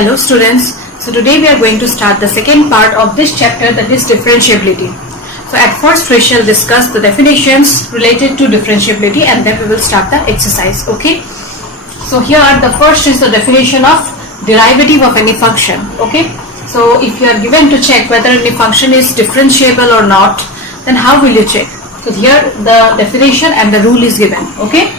Hello students, so today we are going to start the second part of this chapter, that is differentiability. So at first we shall discuss the definitions related to differentiability and then we will start the exercise. Okay, so here the first is the definition of derivative of any function. Okay, so if you are given to check whether any function is differentiable or not, then how will you check? So here the definition and the rule is given. Okay,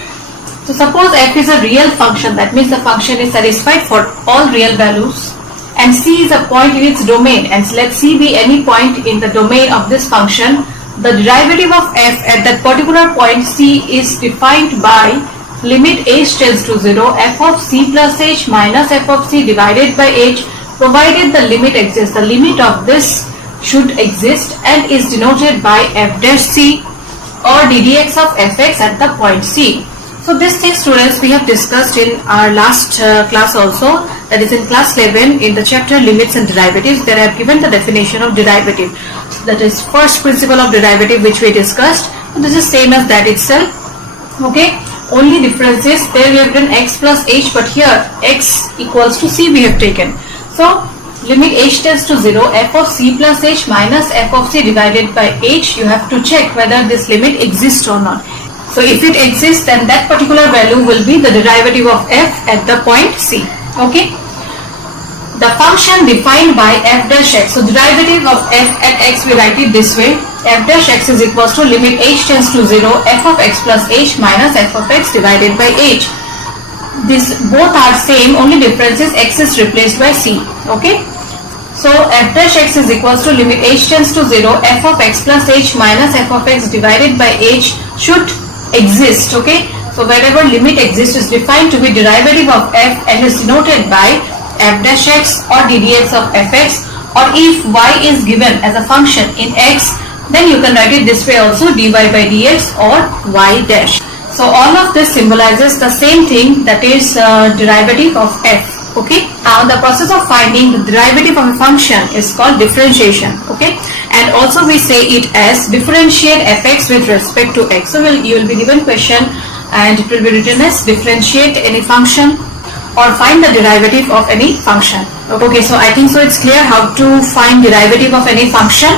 so suppose f is a real function, that means the function is satisfied for all real values, and c is a point in its domain, and let c be any point in the domain of this function. The derivative of f at that particular point c is defined by limit h tends to 0 f of c plus h minus f of c divided by h, provided the limit exists. The limit of this should exist and is denoted by f dash c or ddx of fx at the point c. So this thing, students, we have discussed in our last class also, that is in class 11 in the chapter limits and derivatives. There I have given the definition of derivative, that is first principle of derivative which we discussed. So this is same as that itself. Okay, only difference is there we have written x plus h, but here x equals to c we have taken. So limit h tends to 0 f of c plus h minus f of c divided by h, you have to check whether this limit exists or not. So if it exists, then that particular value will be the derivative of f at the point c. Okay, the function defined by f dash x. So derivative of f at x, we write it this way: f dash x is equals to limit h tends to 0 f of x plus h minus f of x divided by h. This both are same, only difference is x is replaced by c. Okay, so f dash x is equals to limit h tends to 0 f of x plus h minus f of x divided by h should exist. Okay, so wherever limit exists is defined to be derivative of f and is denoted by f dash x or ddx of fx, or if y is given as a function in x, then you can write it this way also, dy by dx or y dash. So all of this symbolizes the same thing, that is derivative of f. Okay, now the process of finding the derivative of a function is called differentiation. Okay, and also we say it as differentiate fx with respect to x. So you will be given question and it will be written as differentiate any function or find the derivative of any function. Okay, so I think so it's clear how to find derivative of any function.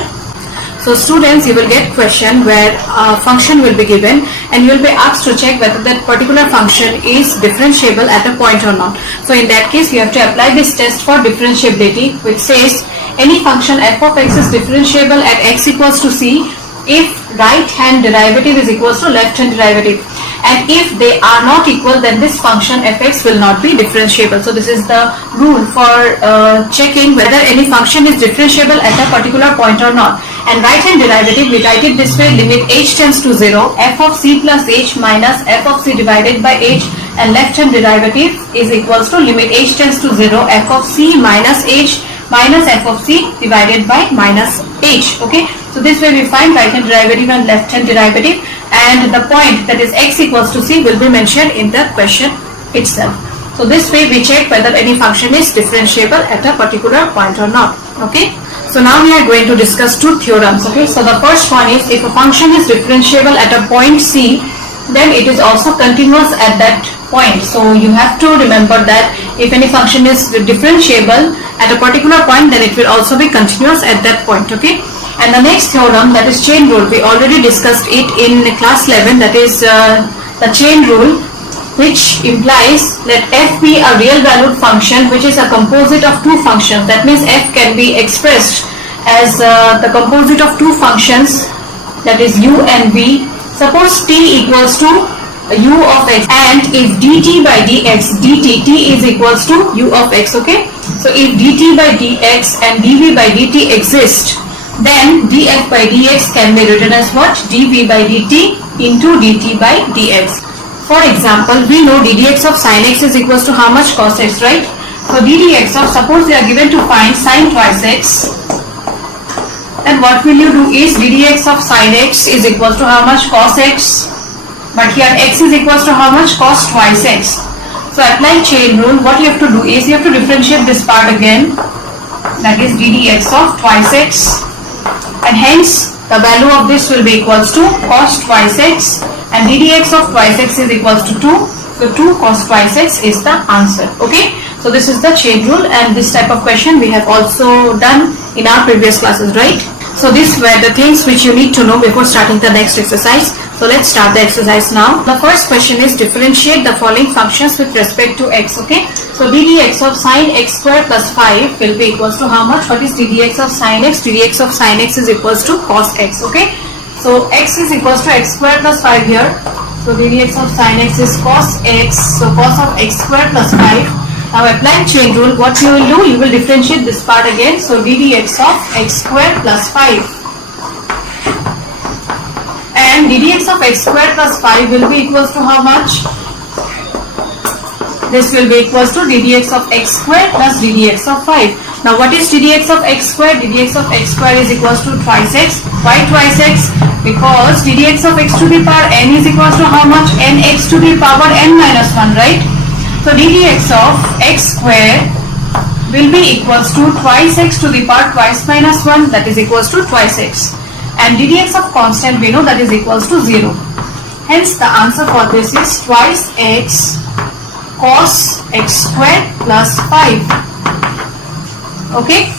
So students, you will get question where a function will be given and you will be asked to check whether that particular function is differentiable at a point or not. So in that case, you have to apply this test for differentiability, which says any function f of x is differentiable at x equals to c if right hand derivative is equals to left hand derivative, and if they are not equal, then this function fx will not be differentiable. So this is the rule for checking whether any function is differentiable at a particular point or not. And right hand derivative, we write it this way: limit h tends to 0 f of c plus h minus f of c divided by h, and left hand derivative is equals to limit h tends to 0 f of c minus h minus f of c divided by minus h. Okay, so this way we find right hand derivative and left hand derivative, and the point, that is x equals to c, will be mentioned in the question itself. So this way we check whether any function is differentiable at a particular point or not. Okay, so now we are going to discuss two theorems. Okay, so the first one is, if a function is differentiable at a point c, then it is also continuous at that point. So you have to remember that if any function is differentiable at a particular point, then it will also be continuous at that point. Okay, and the next theorem, that is chain rule, we already discussed it in class 11, that is the chain rule, which implies let f be a real valued function which is a composite of two functions. That means f can be expressed as the composite of two functions, that is u and v. Suppose t equals to u of x, and if dt by dx dt, t is equals to u of x. Okay, so if dt by dx and dv by dt exist, then df by dx can be written as what? dv by dt into dt by dx. For example, we know ddx of sin x is equals to how much? Cos x, right? So ddx of, suppose they are given to find sin twice x, then what will you do is ddx of sin x is equals to how much? Cos x, but here x is equals to how much? Cos twice x. So apply chain rule, what you have to do is you have to differentiate this part again, that is ddx of twice x, and hence the value of this will be equals to cos twice x, and ddx of twice x is equals to 2. So 2 cos twice x is the answer. Okay, So this is the chain rule, and this type of question we have also done in our previous classes, right? So these were the things which you need to know before starting the next exercise. So let's start the exercise now. The first question is differentiate the following functions with respect to x, okay? So ddx of sine x square plus 5 will be equals to how much? What is ddx of sine x? ddx of sine x is equals to cos x, okay? So x is equals to x square plus 5 here. So ddx of sine x is cos x. So cos of x square plus 5. Now applying chain rule, what you will do? You will differentiate this part again. So ddx of x square plus 5. And ddx of x square plus 5 will be equals to how much? This will be equals to ddx of x square plus ddx of 5. Now what is ddx of x square? ddx of x square is equals to twice x. Why twice x? Because ddx of x to the power n is equals to how much? nx to the power n minus 1, right? So ddx of x square will be equals to twice x to the power twice minus 1, that is equals to twice x. And ddx of constant we know that is equals to 0. Hence the answer for this is twice x cos x square plus 5. Okay.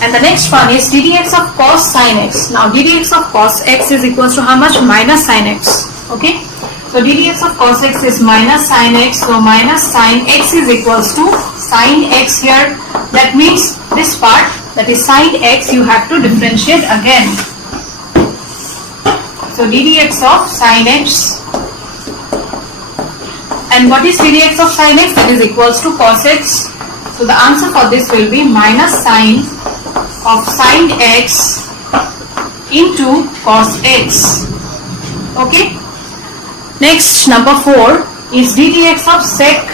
And the next one is ddx of cos sin x. Now ddx of cos x is equals to how much? Minus sin x. Okay. So ddx of cos x is minus sin x. So minus sin x is equals to sin x here. That means this part, that is sin x, you have to differentiate again. So ddx of sin x. And what is ddx of sin x? That is equals to cos x. So the answer for this will be minus sin of sin x into cos x. Okay. Next, number 4 is ddx of sec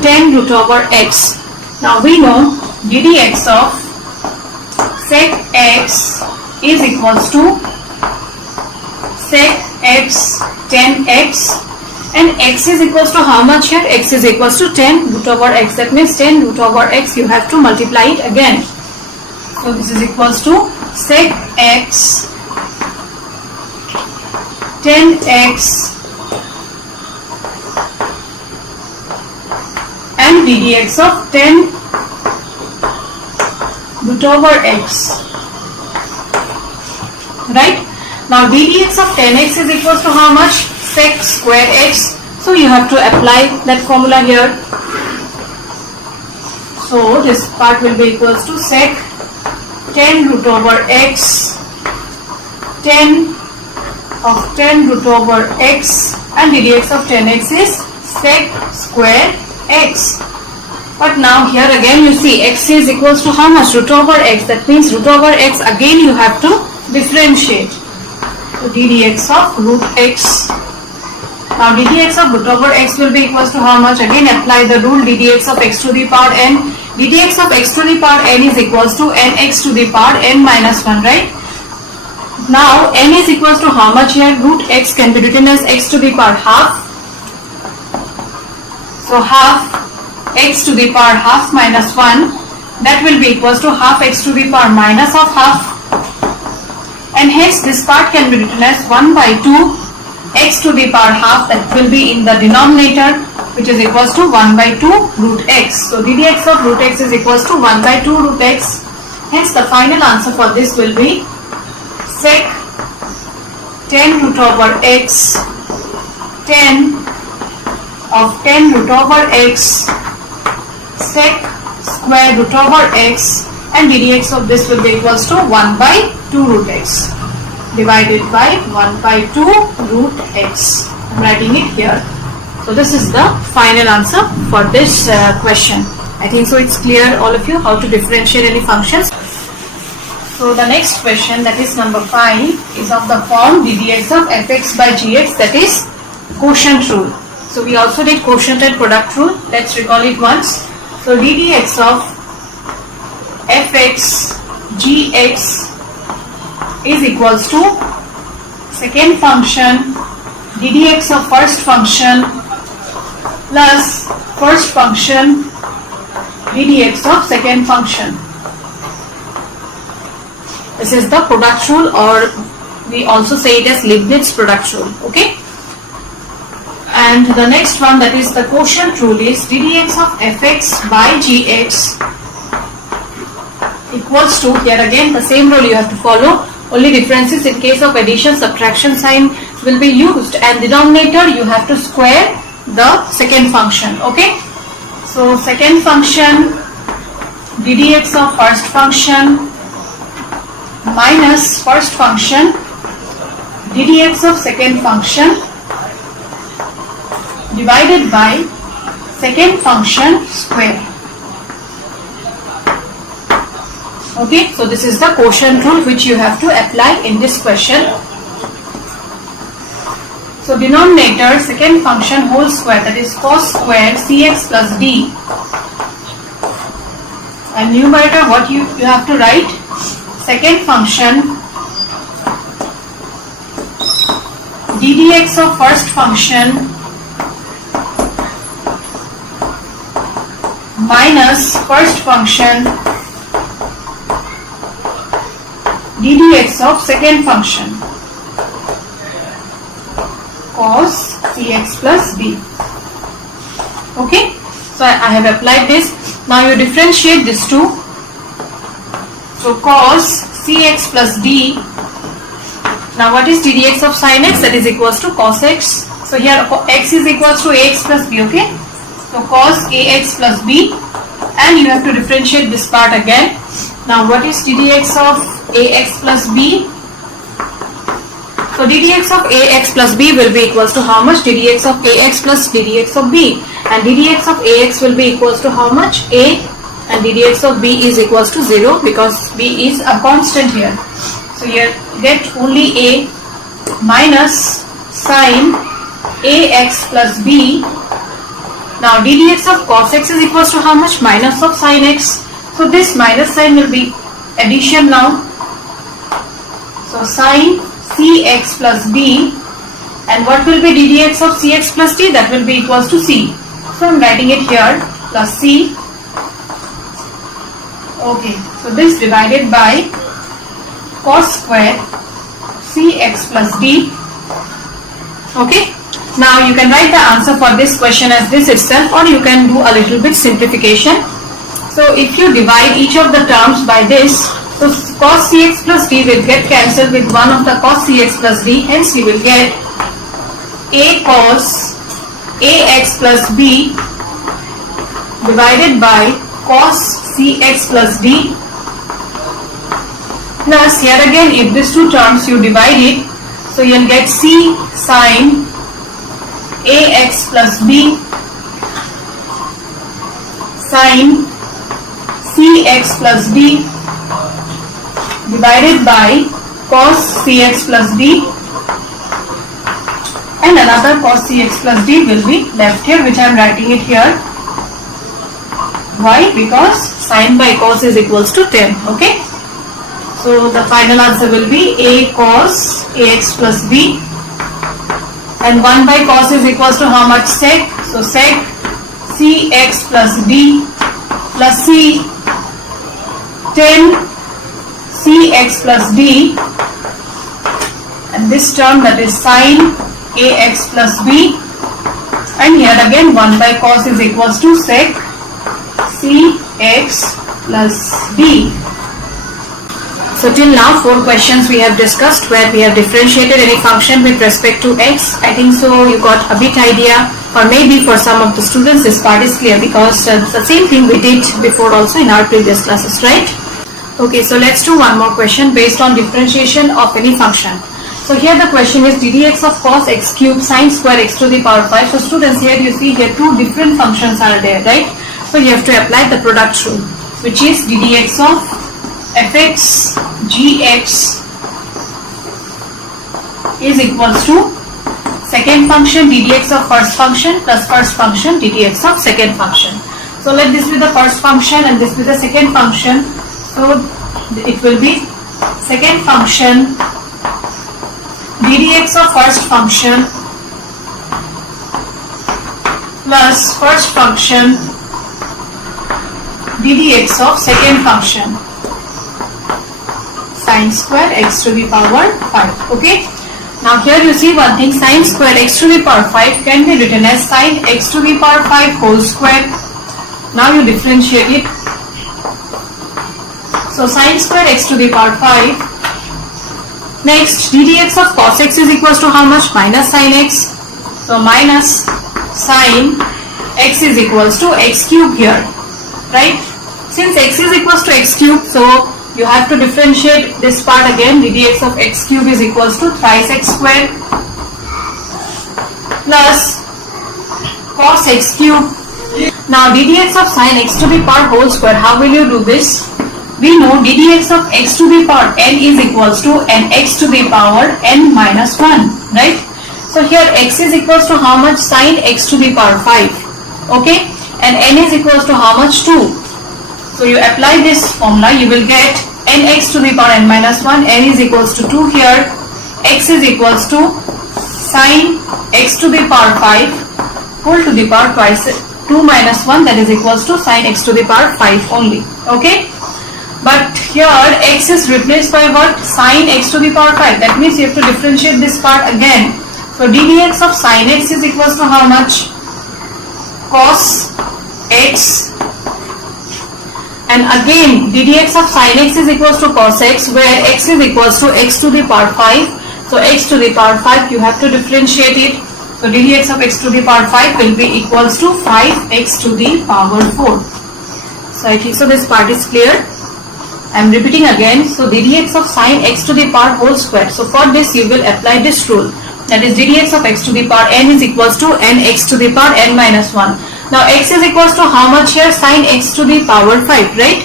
tan root over x. Now we know ddx of sec x is equals to sec x tan x, and x is equals to how much here? X is equals to 10 root over x. That means 10 root over x, you have to multiply it again. So this is equals to sec x 10x and ddx of 10 root over x. Right? Now ddx of 10x is equals to how much? Sec square x. So you have to apply that formula here. So this part will be equals to sec 10 root over x, 10 of 10 root over x, and ddx of 10x is sec square x. But now here again you see x is equals to how much? Root over x. That means root over x again you have to differentiate. So ddx of root x. Now ddx of root over x will be equals to how much? Again apply the rule, ddx of x to the power n. ddx of x to the power n is equals to nx to the power n minus 1, right? Now n is equals to how much here? Root x can be written as x to the power half. So half x to the power half minus 1, that will be equals to half x to the power minus of half. And hence this part can be written as 1 by 2 x to the power half, that will be in the denominator, which is equals to 1 by 2 root x. So ddx of root x is equals to 1 by 2 root x. Hence the final answer for this will be sec 10 root over x, 10 of 10 root over x, sec square root over x, and ddx of this will be equals to 1 by 2 root x divided by 1 by 2 root x. I am writing it here. So this is the final answer for this question. I think so it's clear all of you how to differentiate any functions. So the next question, that is number 5, is of the form ddx of fx by gx, that is quotient rule. So we also did quotient and product rule. Let's recall it once. So ddx of fx gx is equals to second function ddx of first function plus first function ddx of second function. This is the product rule, or we also say it as Leibniz product rule. Okay. And the next one, that is the quotient rule, is d dx of fx by gx equals to, here again the same rule you have to follow, only difference is in case of addition subtraction sign will be used, and denominator you have to square the second function. Okay, so second function d dx of first function minus first function d dx of second function divided by second function square. Okay, so this is the quotient rule which you have to apply in this question. So denominator second function whole square, that is cos square cx plus d, and numerator what you have to write, second function d dx of first function minus first function d dx of second function cos cx plus d. Okay, so I have applied this. Now you differentiate these two. So cos cx plus d. Now what is d dx of sin x? That is equals to cos x. So here x is equals to ax plus b. Okay, so cos ax plus b, and you have to differentiate this part again. Now what is d dx of ax plus b? So d dx of ax plus b will be equals to how much? D dx of ax plus d dx of b, and d dx of ax will be equals to how much? A, and d dx of b is equals to 0 because b is a constant here. So here get only a minus sin ax plus b. Now d dx of cos x is equals to how much? Minus of sin x. So this minus sign will be addition now. So sin cx plus d, and what will be d dx of cx plus d? That will be equals to c. So I am writing it here, plus c. Okay, so this divided by cos square cx plus d. Okay, now you can write the answer for this question as this itself, or you can do a little bit simplification. So if you divide each of the terms by this, so cos cx plus d will get cancelled with one of the cos cx plus d, hence you will get a cos ax plus b divided by cos cx plus d, plus here again if these two terms you divide it, so you will get c sin ax plus b sin cx plus d divided by cos cx plus d, and another cos cx plus d will be left here, which I am writing it here. Why? Because sin by cos is equals to 10. Okay, so the final answer will be a cos ax plus b, and 1 by cos is equals to how much? Sec. So sec cx plus d plus c 10 cx plus d, and this term, that is sin ax plus b, and here again 1 by cos is equals to sec cx plus d. So till now 4 questions we have discussed where we have differentiated any function with respect to x. I think so you got a bit idea, or maybe for some of the students this part is clear, because the same thing we did before also in our previous classes, right? Okay, so let's do one more question based on differentiation of any function. So here the question is d dx of cos x cube sine square x to the power 5. So students, here you see here 2 different functions are there, right? So you have to apply the product rule, which is d dx of fx gx is equals to second function d dx of first function plus first function d dx of second function. So let this be the first function and this be the second function. So it will be second function d dx of first function plus first function d dx of second function sine square x to the power 5. Okay. Now here you see one thing, sine square x to the power 5 can be written as sine x to the power 5 whole square. Now you differentiate it. So sine square x to the power 5. Next, ddx of cos x is equals to how much? Minus sine x. So minus sine x is equals to x cube here, right? Since x is equals to x cube, so you have to differentiate this part again. ddx of x cube is equals to thrice x square plus cos x cube. Now ddx of sine x to the power whole square, how will you do this? We know ddx of x to the power n is equals to nx to the power n minus 1, right? So here x is equals to how much? Sine x to the power 5, okay? And n is equals to how much? 2. So you apply this formula, you will get nx to the power n minus 1, n is equals to 2 here, x is equals to sine x to the power 5 whole to the power twice 2 minus 1, that is equals to sine x to the power 5 only, okay? But here x is replaced by what? Sine x to the power 5. That means you have to differentiate this part again. So ddx of sine x is equals to how much? Cos x. And again ddx of sine x is equals to cos x, where x is equals to x to the power 5. So x to the power 5 you have to differentiate it. So ddx of x to the power 5 will be equals to 5x to the power 4. So I think so this part is clear. I am repeating again. So ddx of sine x to the power whole square. So for this you will apply this rule. That is ddx of x to the power n is equals to nx to the power n minus 1. Now x is equals to how much here? Sine x to the power 5, right?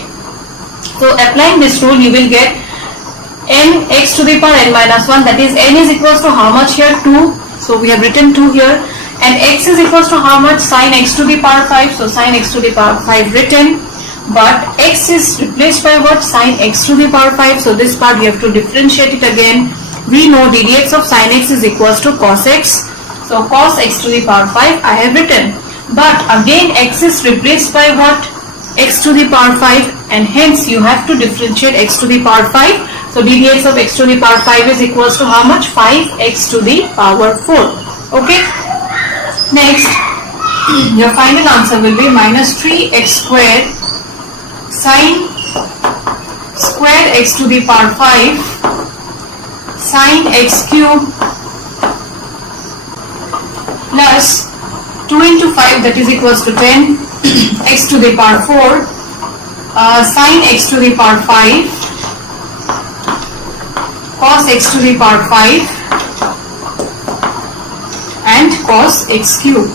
So applying this rule you will get nx to the power n minus 1, that is n is equals to how much here? 2. So we have written 2 here. And x is equals to how much? Sine x to the power 5. So sine x to the power 5 written. But x is replaced by what? Sine x to the power 5. So this part you have to differentiate it again. We know ddx of sine x is equals to cos x. So cos x to the power 5 I have written. But again x is replaced by what? X to the power 5, and hence you have to differentiate x to the power 5. So ddx of x to the power 5 is equals to how much? 5x to the power 4. Okay. Next, your final answer will be minus 3x squared sine square x to the power 5 sine x cube plus 2 into 5, that is equals to 10 x to the power 4 sine x to the power 5 cos x to the power 5 and cos x cube.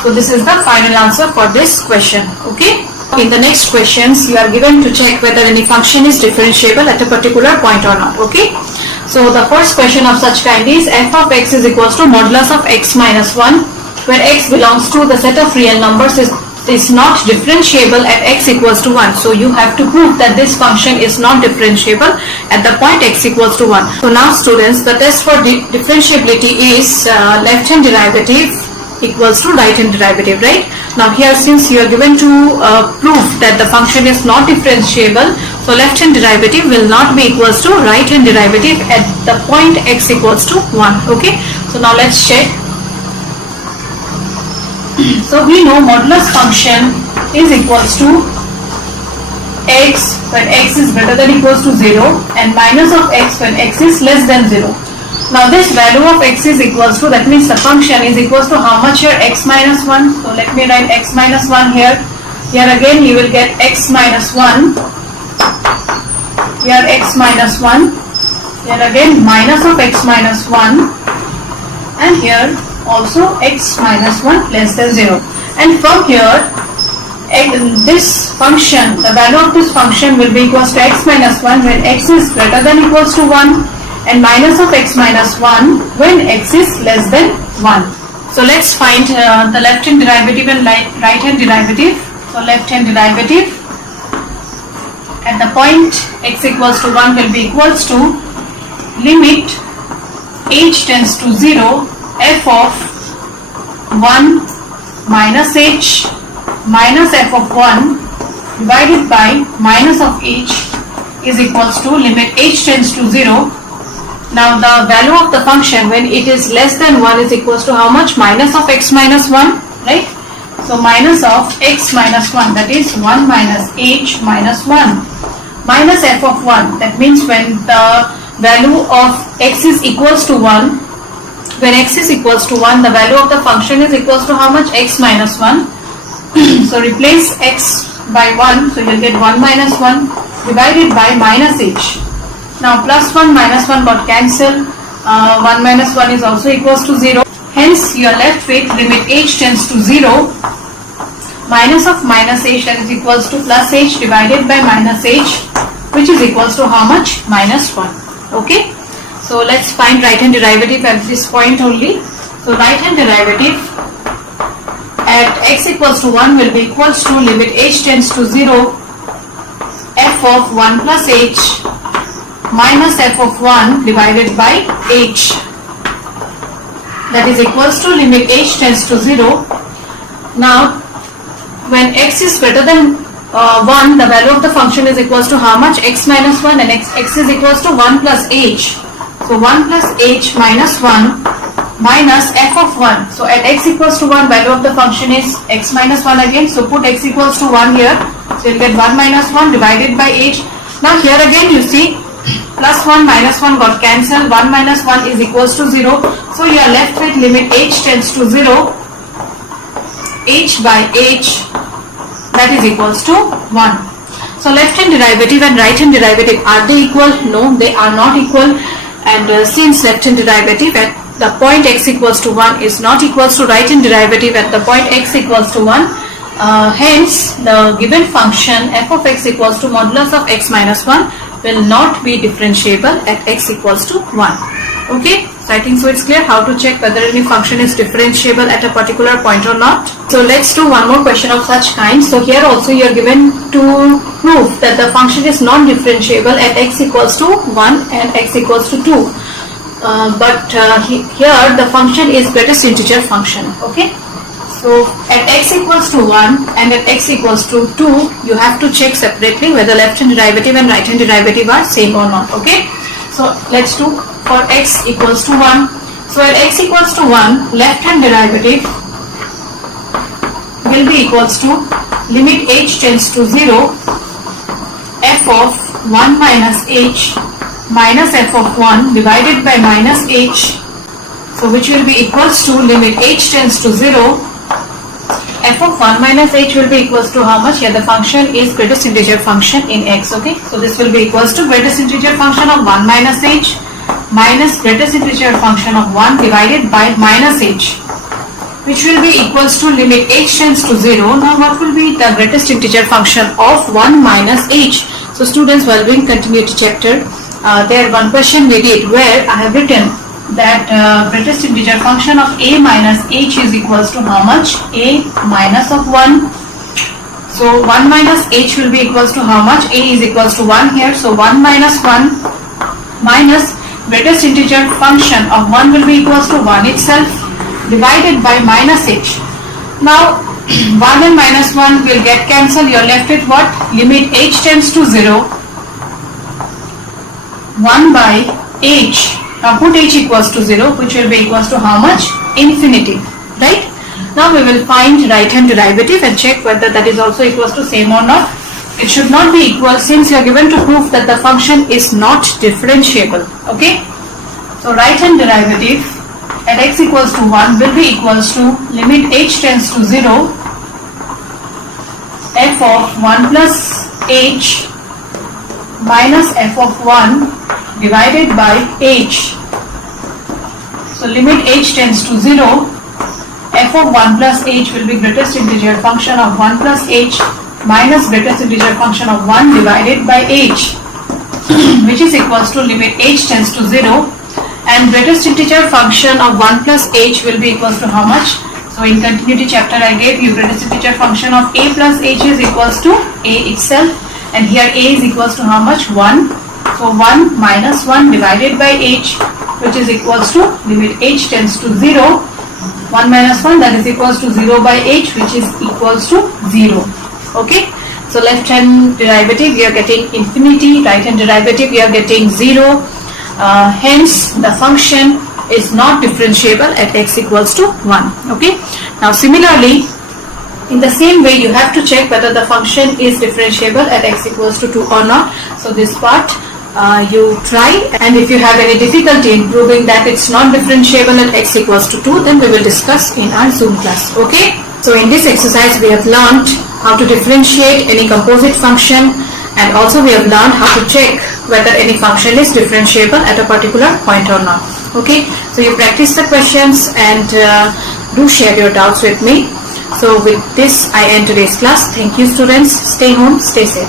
So this is the final answer for this question, okay? In the next questions, you are given to check whether any function is differentiable at a particular point or not, okay? So the first question of such kind is f of x is equals to modulus of x minus 1, where x belongs to the set of real numbers is not differentiable at x equals to 1. So you have to prove that this function is not differentiable at the point x equals to 1. So now students, the test for differentiability is left hand derivative equals to right hand derivative, right? Now here, since you are given to prove that the function is not differentiable, so left hand derivative will not be equals to right hand derivative at the point x equals to 1, okay? So now let's check. So we know modulus function is equals to x when x is greater than equals to 0 and minus of x when x is less than 0. Now this value of x is equals to, that means the function is equals to how much here? X minus 1. So let me write x minus 1 here. Here again you will get x minus 1. Here x minus 1. Here again minus of x minus 1. And here also x minus 1 less than 0. And from here, this function, the value of this function will be equals to x minus 1 when x is greater than equals to 1. And minus of x minus 1 when x is less than 1. So let's find the left hand derivative and right hand derivative. So left hand derivative at the point x equals to 1 will be equals to limit h tends to 0 f of 1 minus h minus f of 1 divided by minus of h is equals to limit h tends to 0 Now the value of the function when it is less than 1 is equals to how much? Minus of x minus 1, right? So minus of x minus 1, that is 1 minus h minus 1 minus f of 1. That means when the value of x is equals to 1, when x is equals to 1, the value of the function is equals to how much? X minus 1. So replace x by 1, so you will get 1 minus 1 divided by minus h. Now plus 1 minus 1 got cancelled, 1 minus 1 is also equals to 0. Hence you are left with limit h tends to 0, minus of minus h, that is equals to plus h divided by minus h, which is equals to how much? Minus 1. Okay. So let's find right hand derivative at this point only. So right hand derivative at x equals to 1 will be equals to limit h tends to 0, f of 1 plus h minus f of 1 divided by h, that is equals to limit h tends to 0. Now when x is greater than 1, the value of the function is equals to how much? X minus 1, and x is equals to 1 plus h. So 1 plus h minus 1 minus f of 1. So at x equals to 1, value of the function is x minus 1 again. So put x equals to 1 here. So you'll get 1 minus 1 divided by h. Now here again you see plus 1 minus 1 got cancelled. 1 minus 1 is equals to 0. So you are left with limit h tends to 0. H by h, that is equals to 1. So left hand derivative and right hand derivative, are they equal? No, they are not equal. And since left hand derivative at the point x equals to 1 is not equals to right hand derivative at the point x equals to 1, hence the given function f of x equals to modulus of x minus 1 will not be differentiable at x equals to 1. Okay, so I think so it's clear how to check whether any function is differentiable at a particular point or not. So let's do one more question of such kind. So here also you are given to prove that the function is non-differentiable at x equals to 1 and x equals to 2. Here the function is greatest integer function. Okay, so at x equals to 1 and at x equals to 2, you have to check separately whether left hand derivative and right hand derivative are same or not. Okay, so let's do for x equals to 1. So at x equals to 1, left hand derivative will be equals to limit h tends to 0, f of 1 minus h minus f of 1 divided by minus h, so which will be equals to limit h tends to 0, f of 1 minus h will be equals to how much? Here the function is greatest integer function in x. Okay, so this will be equals to greatest integer function of 1 minus h minus greatest integer function of 1 divided by minus h, which will be equals to limit h tends to 0. Now what will be the greatest integer function of 1 minus h? So students, while doing continuity chapter, there one question we did where I have written that greatest integer function of a minus h is equals to how much? A minus of 1. So 1 minus h will be equals to how much? A is equals to 1 here. So 1 minus 1 minus greatest integer function of 1 will be equals to 1 itself divided by minus h. Now 1 and minus 1 will get cancelled. You are left with what? Limit h tends to 0, 1 by h. Now put h equals to 0, which will be equals to how much? Infinity, right? Now we will find right hand derivative and check whether that is also equals to same or not. It should not be equal since you are given to prove that the function is not differentiable. Okay, so right hand derivative at x equals to 1 will be equals to limit h tends to 0, f of 1 plus h minus f of 1 divided by h. So limit h tends to 0, f of 1 plus h will be greatest integer function of 1 plus h minus greatest integer function of 1 divided by h, which is equals to limit h tends to 0, and greatest integer function of 1 plus h will be equals to how much? So in continuity chapter I gave you greatest integer function of a plus h is equals to a itself, and here a is equals to how much? 1. So 1 minus 1 divided by h, which is equals to limit h tends to 0, 1 minus 1, that is equals to 0 by h, which is equals to 0. Okay, so left hand derivative we are getting infinity, right hand derivative we are getting 0. Hence, the function is not differentiable at x equals to 1. Okay. Now, similarly, in the same way, you have to check whether the function is differentiable at x equals to 2 or not. So, this part you try, and if you have any difficulty in proving that it's not differentiable at x equals to 2, then we will discuss in our Zoom class. Okay. So, in this exercise, we have learned how to differentiate any composite function, and also we have learned how to check whether any function is differentiable at a particular point or not. Okay. So, you practice the questions and do share your doubts with me. So with this, I end today's class. Thank you, students. Stay home, stay safe.